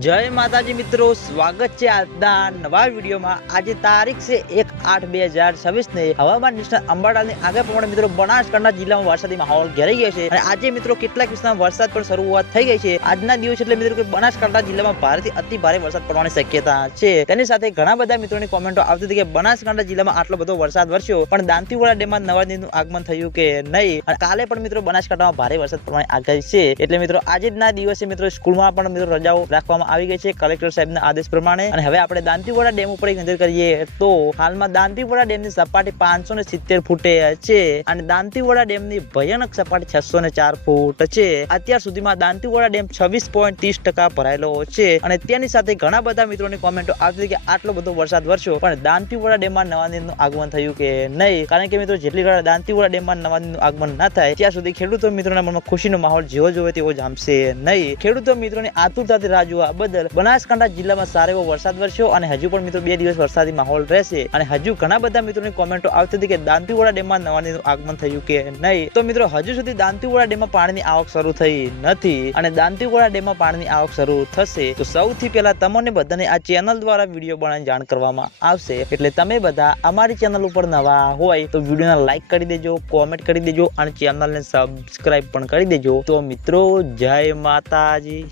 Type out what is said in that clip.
જય માતાજી મિત્રો, સ્વાગત છે આજના નવા વિડીયોમાં। આજે તારીખ છે 1/8/2026 ને હવામાન નિષ્ણાત અંબાલાલની આગાહી પ્રમાણે મિત્રો બનાસકાંઠા જિલ્લામાં વરસાદી માહોલ ઘેરાઈ ગયો છે અને આજે મિત્રો કેટલાક વિસ્તારમાં વરસાદ પણ શરૂઆત થઈ ગઈ છે। આજના દિવસ એટલે મિત્રો કે બનાસકાંઠા જિલ્લામાં ભારેથી અતિ ભારે વરસાદ પડવાની શક્યતા છે। તેની સાથે ઘણા બધા મિત્રોની કોમેન્ટો આવતી હતી કે બનાસકાંઠા જિલ્લામાં આટલો બધો વરસાદ વરસ્યો પણ દાંતીવાડા ડેમમાં નવા નીરનું આગમન થયું કે નહીં। અને કાલે પણ મિત્રો બનાસકાંઠામાં ભારે વરસાદ પડવાની આગાહી છે। એટલે મિત્રો આજના દિવસે મિત્રો સ્કૂલમાં પણ મિત્રો રજાઓ રાખવામાં આવી ગઈ છે કલેક્ટર સાહેબના આદેશ પ્રમાણે। અને હવે આપણે દાંતીવાડા ડેમ ઉપર એક નજર કરીએ તો હાલમાં દાંતીવાડા ડેમની સપાટી 570 ફૂટે છે અને દાંતીવાડા ડેમની ભયાનક સપાટી 604 ફૂટ છે। અત્યાર સુધીમાં દાંતીવાડા ડેમ 26.30% ભરાયેલો છે અને તેની સાથે ઘણા બધા મિત્રોની કોમેન્ટો આવતી કે આટલો બધો વરસાદ વરસ્યો પણ દાંતીવાડા ડેમમાં નવા નીરનું આગમન થયું કે નહીં। કારણ કે મિત્રો જેટલી ઘણા દાંતીવાડા ડેમમાં નવા નીરનું આગમન ના થાય ત્યાં સુધી ખેડૂતો મિત્રોના મનમાં ખુશીનો માહોલ જેવો જોવે તેવો જામશે નહીં। ખેડૂતો મિત્રોની આતુરતાથી રાહ જોવા બદલ બનાસકાંઠા જિલ્લામાં સારો એવો વરસાદ વરસ્યો અને હજુ પણ મિત્રો 2 દિવસ વરસાદી માહોલ રહેશે। અને હજુ ઘણા બધા મિત્રોની કોમેન્ટો આવતી હતી કે દાંતીવાડા ડેમમાં નવા નીરનું આગમન થયું કે નહીં। તો મિત્રો હજુ સુધી દાંતીવાડા ડેમમાં પાણીની આવક શરૂ થઈ નથી અને દાંતીવાડા ડેમમાં પાણીની આવક શરૂ થશે તો સૌથી પહેલા તમને બધાને આ ચેનલ દ્વારા વિડીયો બનાવીને જાણ કરવામાં આવશે। એટલે તમે બધા અમારી ચેનલ ઉપર નવા હોય તો વિડીયોને લાઈક કરી દેજો, કોમેન્ટ કરી દેજો અને ચેનલને સબસ્ક્રાઇબ પણ કરી દેજો। તો મિત્રો જય માતાજી।